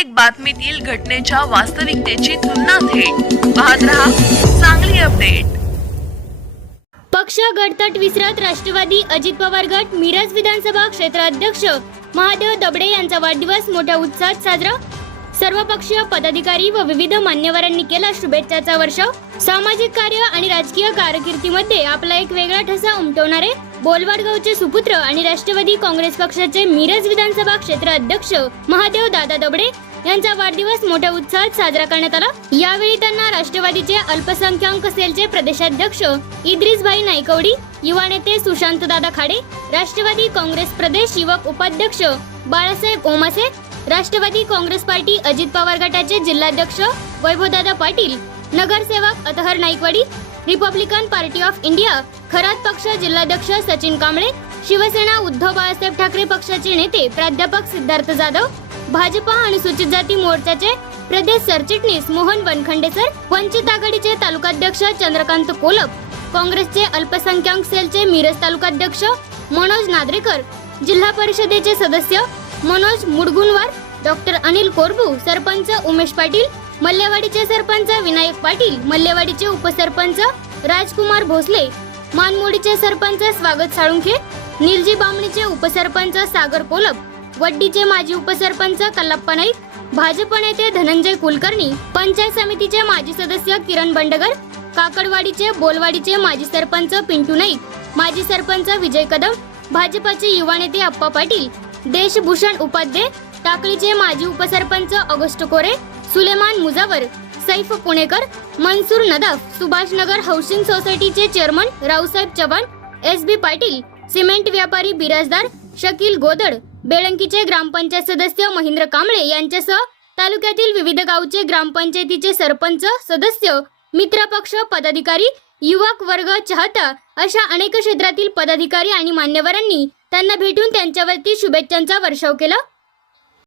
प्रत्येक बातमीतील घटनेच्या वास्तविकतेची तुलना थेट पाहत रहा चांगली अपडेट। पक्ष गटतट विसरत राष्ट्रवादी अजित पवार गट मिरज विधानसभा क्षेत्र अध्यक्ष महादेव दबडे यांचा वाढदिवस मोठ्या उत्साहात साजरा। सर्वपक्षीय पदाधिकारी व विविध मान्यवरांनी केला शुभेच्छाचा वर्षाव। सामाजिक कार्य आणि राजकीय कारकिर्दीमध्ये आपला एक वेगळा ठसा उमटवणारे बोलवाडगावचे सुपुत्र आणि राष्ट्रवादी काँग्रेस पक्षाचे मिरज विधानसभा क्षेत्र अध्यक्ष महादेव दादा दबडे यांचा वाढदिवस मोठ्या उत्साहात साजरा करण्यात आला। यावेळी त्यांना राष्ट्रवादीचे अल्पसंख्याक सेलचे प्रदेशाध्यक्ष इद्रिसभाई नाईकवडी, युवा नेते सुशांत दादा खाडे, राष्ट्रवादी काँग्रेस प्रदेश युवक उपाध्यक्ष बाळासाहेब ओमासे, राष्ट्रवादी काँग्रेस पार्टी अजित पवार गटाचे जिल्हाध्यक्ष वैभवदादा पाटील, नगरसेवक Athar Naikwadi, Republican party of India Kharat पक्ष जिल्हाध्यक्ष सचिन कांबळे, शिवसेना उद्धव बाळासाहेब ठाकरे पक्षाचे नेते प्राध्यापक सिद्धार्थ जाधव, भाजपा आणि सूचित जाती मोर्चाचे प्रदेश सरचिटणीस मोहन वनखंडेसर, वंचित आघाडीचे तालुकाध्यक्ष चंद्रकांत कोलप, काँग्रेसचे अल्पसंख्याक सेलचे मिरज तालुकाध्यक्ष मनोज नाद्रेकर, जिल्हा परिषदेचे सदस्य मनोज मुडगुणवार, डॉक्टर अनिल कोरबू, सरपंच उमेश पाटील, मल्लेवाडीचे सरपंच विनायक पाटील, मल्लेवाडीचे उपसरपंच राजकुमार भोसले, मानमोडीचे सरपंच स्वागत साळुंखे, निलजी बामणीचे उपसरपंच सागर कोलप, वड्डीचे माजी उपसरपंच कल्लाप्पा नाईक, भाजप नेते धनंजय कुलकर्णी, पंचायत समितीचे माजी सदस्य किरण बंडगर, काकडवाडीचे बोलवाडीचे माजी सरपंच पिंटू नाईक, माजी सरपंच विजय कदम, भाजपाचे युवा नेते अप्पा पाटील, देशभूषण उपाध्ये, टाकळीचे माजी उपसरपंच ऑगस्ट कोरे, सुलेमान मुजावर, सैफ पुणेकर, मनसूर नदाफ, सुभाषनगर हाऊसिंग सोसायटीचे chairman Raosaheb Chavan, SB Patil, cement व्यापारी बिराजदार शकील गोदड, बेळंकीचे ग्रामपंचायत सदस्य महेंद्र कांबळे यांच्यासह तालुक्यातील विविध गावचे ग्रामपंचायतीचे सरपंच सदस्य, मित्रपक्ष पदाधिकारी, युवक वर्ग चाहता अशा अनेक क्षेत्रातील पदाधिकारी आणि मान्यवरांनी त्यांना भेटून त्यांच्यावरती शुभेच्छांचा वर्षाव केला।